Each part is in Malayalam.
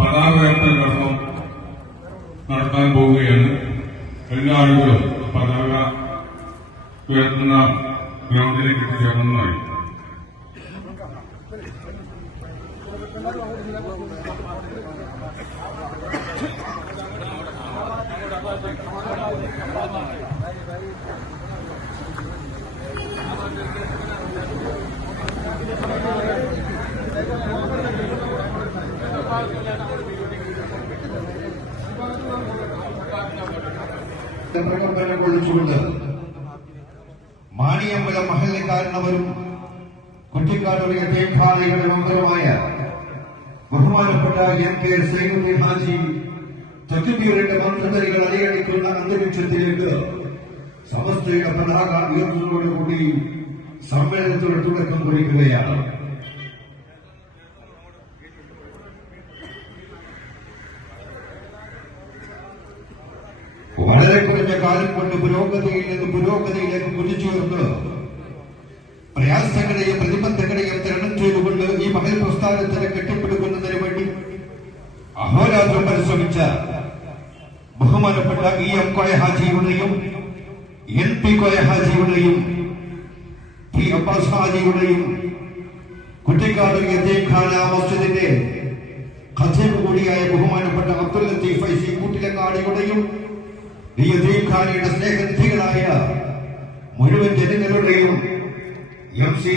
പതാക ഉയർത്തൽ കർമ്മം നടത്താൻ പോവുകയാണ്. എല്ലാ ആളുകളും പതാക ഉയർത്തുന്ന ഗ്രൗണ്ടിലേക്ക് എത്തിച്ചേർന്നതായി പ്രകമ്പനം കൊള്ളിച്ചുകൊണ്ട് മാണിയമ്പലം മഹല്ലിക്കാരനവരും കുറ്റിക്കാടുകളിലെ തീർത്ഥാടകരുടെ മെമ്പറുമായ ബഹുമാനപ്പെട്ട എം കെ സൈനുദ്ദീൻ ഹാജി തത്തുബീറിന്റെ മന്ത്രതരികൾ അലയടിക്കുന്ന അന്തരീക്ഷത്തിലേക്ക് സമസ്തയുടെ പതാക ഉയർത്തുന്നതോടുകൂടി സമ്മേളനത്തിന് തുടക്കം കുറിക്കുകയാണ്. വളരെ കുറഞ്ഞ കാലം കൊണ്ട് പുരോഗതിയിൽ നിന്ന് പുരോഗതിയിലേക്ക് കുതിച്ചുയർന്ന് പ്രയാസങ്ങളെയും പ്രതിബന്ധങ്ങളെയും തരണം ചെയ്തുകൊണ്ട് ഈ മഹൽ പ്രസ്ഥാനത്തിനെ കെട്ടിപ്പിടുക്കുന്നതിന് വേണ്ടി അഹോരാത്രം പരിശ്രമിച്ച ബഹുമാനപ്പെട്ട ഇ എം കോയ ഹാജിയുടെയും എൻ പി കോയ ഹാജിയുടെയും പി അബ്ബാസ് ഹാജിയുടെയും കുട്ടിക്കാട് യതീംഖാന മസ്ജിദിന്റെ ഖത്തീബ് കൂടിയായ ബഹുമാനപ്പെട്ട അബ്ദുൽ ലത്തീഫ് ഐസി കൂട്ടിലങ്ങാടിയുടെയും ഈ യതീംഖാനയുടെ സ്നേഹനിധികളായ മുഴുവൻ ജനങ്ങളുടെയും എം സി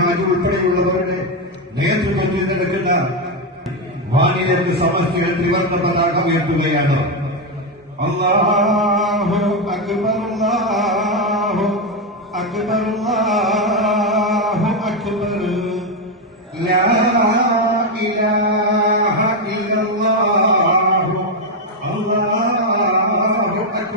ഹാജി ഉൾപ്പെടെയുള്ളവരുടെ നേതൃത്വത്തിൽ നടക്കുന്ന വാനിലേക്ക് സമസ്തകൾ ത്രിവർണ പതാക ഉയർത്തുകയാണ്. അല്ലാഹു അക്ബർ അല്ലാഹു അക്ബർ അക്ബർ. ലാ ഇലാഹ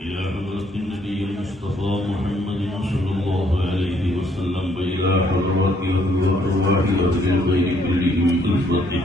إلى حضرة النبي المصطفى محمد صلى الله عليه وسلم وإلى حضرات أرواح الواحدة الغير كلهم أسوتنا